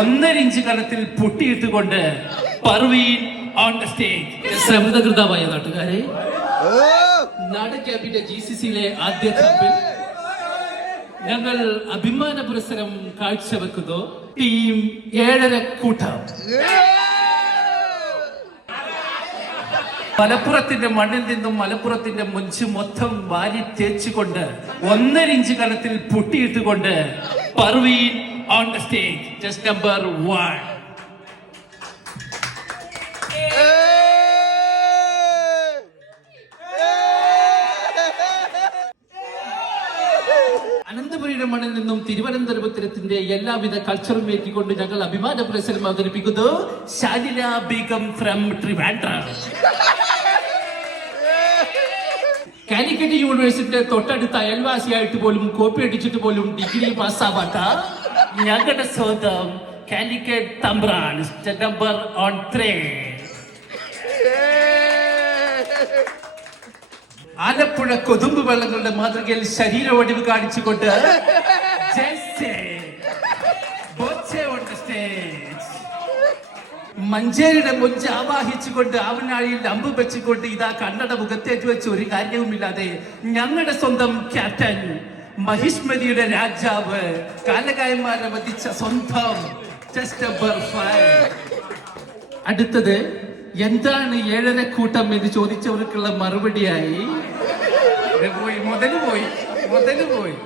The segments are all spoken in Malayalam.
1.5 ഇഞ്ച് കനത്തിൽ പൊട്ടിയിട്ടുകൊണ്ട് പർവീൻ ഓൺ ദ സ്റ്റേജ്. ശ്രമതകൃതമായ നാട്ടുകാരെ, നാട് ക്യാമ്പിന്റെ GCCയിലെ ആദ്യ ക്യാമ്പിൽ ഞങ്ങൾ അഭിമാന പുരസ്സരം കാഴ്ചവെക്കുന്നു. ടീം 7.5 കൂട്ടം. മലപ്പുറത്തിന്റെ മണ്ണിൽ നിന്നും മലപ്പുറത്തിന്റെ മുഞ്ച് മൊത്തം വാരി തേച്ചുകൊണ്ട് 1.5 ഇഞ്ച് കനത്തിൽ പൊട്ടിയിട്ടുകൊണ്ട് Parveen on the stage. Just number 1. അനന്തപുരിയുടെ മണ്ണിൽ നിന്നും തിരുവനന്തപുരത്തിന്റെ എല്ലാവിധ കൾച്ചറും ഏറ്റിക്കൊണ്ട് ഞങ്ങൾ അഭിമാന പുരസ്സരം അവതരിപ്പിക്കുന്നു. ഷാനില ബീഗം ഫ്രം ട്രിവാൻഡ്രം. കാലിക്കറ്റ് യൂണിവേഴ്സിറ്റിയുടെ തൊട്ടടുത്ത അയൽവാസിയായിട്ട് പോലും കോപ്പി അടിച്ചിട്ട് പോലും ഡിഗ്രി പാസ്സാവാത്ത ഞങ്ങളുടെ സ്വന്തം കാലിക്കറ്റ് തമ്പ്രാൻ. Number on 3. ആലപ്പുഴ കൊതുമ്പ് വെള്ളങ്ങളുടെ മാതൃകയിൽ ശരീര ഒടിവ് കാണിച്ചുകൊണ്ട് മഞ്ചേരിയുടെ മൊഞ്ച് ആവാഹിച്ചുകൊണ്ട് ആവനാഴിയിൽ അമ്പ് വെച്ചുകൊണ്ട് ഇതാ കണ്ണട മുഖത്തേറ്റ് വെച്ച് ഒരു കാര്യവുമില്ലാതെ ഞങ്ങളുടെ സ്വന്തം ക്യാപ്റ്റൻ മഹിഷ്മതിയുടെ രാജാവ് കാലകായന്മാരെ വധിച്ച സ്വന്തം ജസ്റ്റ് നമ്പർ 5. അടുത്തത് എന്താണ് 7.5 കൂട്ടം എന്ന് ചോദിച്ചവർക്കുള്ള മറുപടിയായി മുതല് പോയി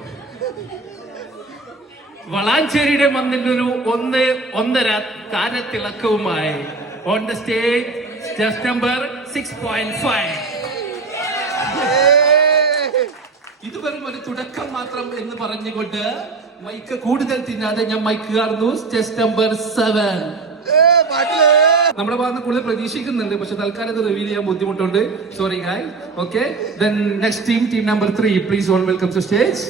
വളാഞ്ചേരിയുടെ മണ്ണിലൊരു 1.5 കാരത്തിളക്കവുമായി on the stage just number 6.5. ഇത് വെറും ഒരു തുടക്കം മാത്രം എന്ന് പറഞ്ഞുകൊണ്ട് മൈക്ക് കൂടുതൽ തിന്നാതെ ഞാൻ മൈക്ക് കാണുന്നു. Just number 7. നമ്മുടെ ഭാഗത്ത് കൂടുതൽ പ്രതീക്ഷിക്കുന്നുണ്ട്, പക്ഷെ തൽക്കാലം ഇത് റിവീൽ ചെയ്യാൻ ബുദ്ധിമുട്ടുണ്ട്. Sorry guys. Okay, then next team number 3, please all welcome to stage.